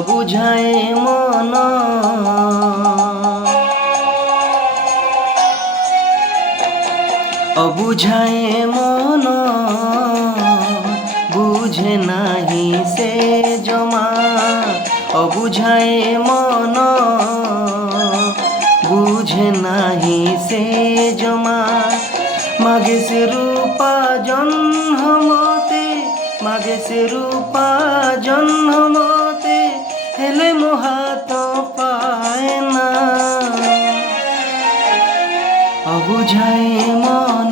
অবুঝায় মন অবুঝায় মন বুঝে নাহি সে জমা অবুঝায় মন বুঝে নাহি সে জমা মাগে সে রূপা জন্মতে মাগে সে রূপা জন্মতে হেলে মোহাত পায় না অবুঝায় মন